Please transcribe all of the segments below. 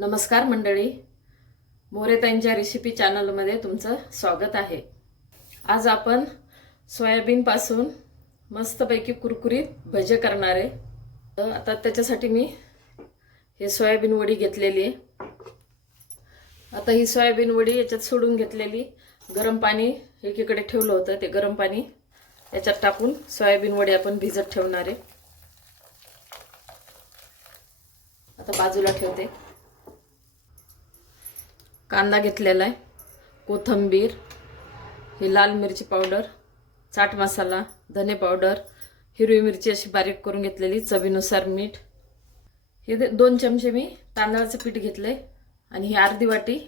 नमस्कार मंडळी, मोरेताईंच्या रेसिपी चॅनलमध्ये तुमचं स्वागत आहे। आज आपण सोयाबीन पासून मस्तपैकी कुरकुरीत भजे करणार आहे। तर आता त्याच्यासाठी मी हे सोयाबीन वडी घेतलेली आहे। आता ही सोयाबीन वडी याच्यात सोडून घेतलेली, गरम पाणी एकीकडे ठेवलं होतं, ते गरम पाणी याच्यात टाकून सोयाबीन वडी आपण भिजत ठेवणार आहे। आता बाजूला ठेवते। कांदा घेतलेला आहे, कोथिंबीर, ही लाल मिरची पावडर, चाट मसाला, धने पावडर, हिरवी मिरची अशी बारीक करून घेतलेली, चवीनुसार मीठ। हे 2 चमचे मी तांदळाचं पीठ घेतले आणि ही अर्धी वाटी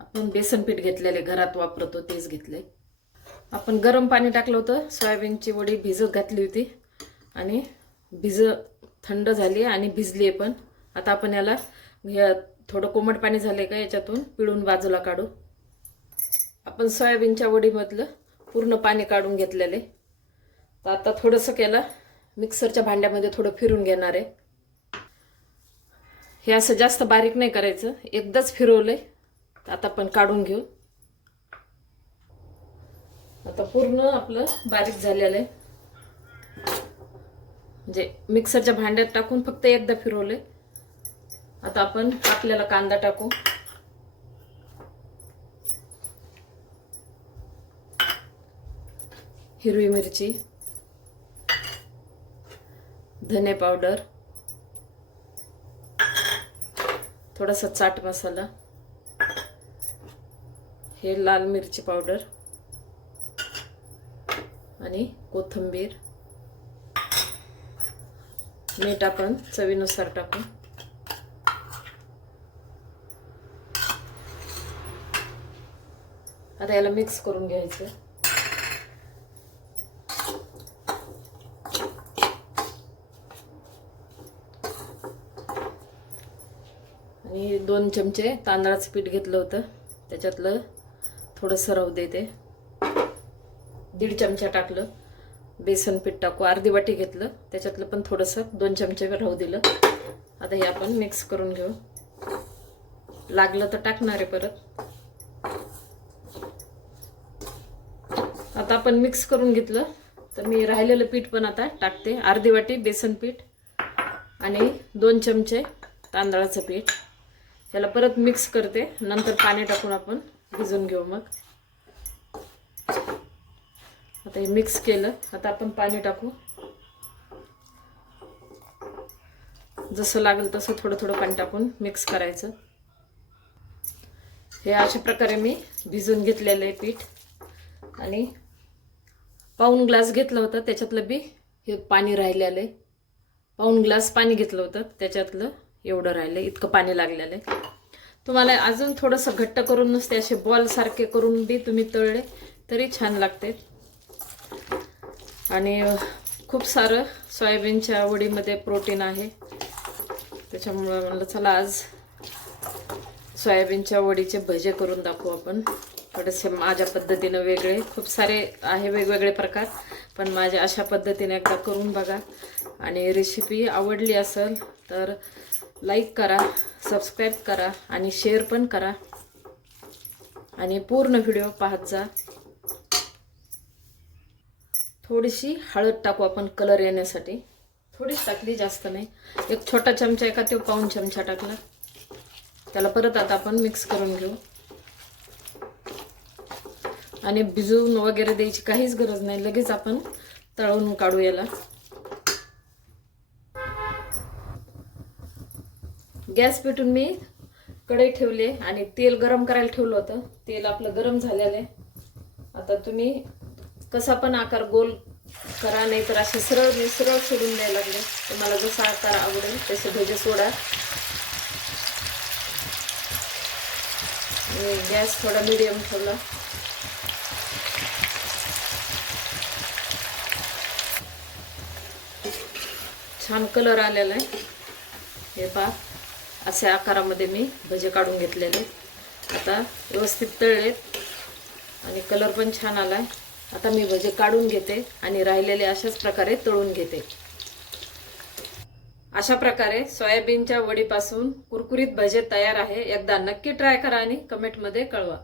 आपण बेसन पीठ घेतलेले, घरात वापरतो तेच घेतले। आपण गरम पाणी टाकलं होतं, सोयाबीनची वडी भिजत घातली होती आणि थंड झाली आणि भिजली आहे। पण आता आपण याला थोडं कोमट पाणी झाले का याच्यातून पिळून बाजूला काढू। आपण सोयाबीनच्या वडीमधलं पूर्ण पाणी काढून घेतलेले। तर आता थोडंसं केलं मिक्सरच्या भांड्यामध्ये थोडं फिरून घेणार आहे। हे असं जास्त बारीक नाही करायचं, एकदाच फिरवले। आता आपण काढून घेऊ। आता पूर्ण आपलं बारीक झालेलं आहे, म्हणजे मिक्सरच्या भांड्यात टाकून फक्त एकदा फिरवले। आता आपण आपल्याला कांदा टाकू, हिरवी मिरची, धने पावडर, थोडासा चाट मसाला, हे लाल मिरची पावडर आणि कोथिंबीर, मीठ आपण चवीनुसार टाकू। आता याला मिक्स करून घ्यायचं। आणि 2 चमचे तांदळाचं पीठ घेतलं होतं, त्याच्यातलं थोडंसं राहू देते। 1.5 चमचा टाकलं। बेसन पीठ टाकू, अर्धी वाटी घेतलं, त्याच्यातलं पण थोडंसं 2 चमचे राहू दिलं। आता हे आपण मिक्स करून घेऊ। लागलं तर टाकणार आहे परत। आता आपण मिक्स करून घेतलं, तर मी राहिलेलं पीठ पण आता टाकते। अर्धी वाटी बेसन पीठ आणि 2 चमचे तांदळाचं पीठ, त्याला परत मिक्स करते, नंतर पाणी टाकून आपण भिजवून घेऊ। मग आता हे मिक्स केलं, आता आपण पाणी टाकू। जसं लागेल तसं थोडं थोडं पाणी टाकून मिक्स करायचं। हे अशा प्रकारे मी भिजवून घेतलेलं आहे पीठ। आणि पाऊण ग्लास घेतलं होतं, त्याच्यातलं बी हे पाणी राहिलेलं आहे। पाऊण ग्लास पाणी घेतलं होतं, त्याच्यातलं एवढं राहिलं, इतकं पाणी लागलेलं आहे। तुम्हाला अजून थोडंसं घट्ट करून नुसते असे बॉल सारखे करून बी तुम्ही तळले तरी छान लागते। आणि खूप सारं सोयाबीनच्या वडीमध्ये प्रोटीन आहे, त्याच्यामुळे म्हणलं चला आज सोयाबीनच्या वडीचे भजे करून दाखवू आपण। थोडेसे माझ्या पद्धतीने वेगळे, खूप सारे आहे वेगवेगळे प्रकार, पण माझ्या अशा पद्धतीने एकदा करून बघा। आणि रेसिपी आवडली असेल तर लाईक करा, सबस्क्राईब करा आणि शेअर पण करा आणि पूर्ण व्हिडिओ पाहत जा। थोडीशी हळद टाकू आपण कलर येण्यासाठी, थोडीच टाकली, जास्त नाही। एक छोटा चमचा एका तो पाऊण चमचा टाकला। त्याला परत आता आपण मिक्स करून घेऊ। आणि भिजवून वगैरे द्यायची काहीच गरज नाही, लगेच आपण तळून काढू याला। गॅस पेटून मी कढई ठेवली आणि तेल गरम करायला ठेवलं होतं। तेल आपलं गरम झालेलं आहे। आता तुम्ही कसा पण आकार गोल करा, नाही तर असे सरळ सरळ सोडून द्यायला लागले। तुम्हाला जसा आकार आवडेल तसे भजे सोडा। गॅस थोडा मीडियम ठेवला। छान कलर आलेला आहे, हे पहा। अशा आकारामध्ये मी भजे काढून घेतलेले, आता व्यवस्थित तळलेत आणि कलर पण छान आलाय। आता मी भजे काढून घेते आणि राहिलेले अशाच प्रकारे तळून घेते। अशा प्रकारे सोयाबीनच्या वडीपासून कुरकुरीत भजे तयार आहे. एकदा नक्की ट्राय करा आणि कमेंटमध्ये कळवा.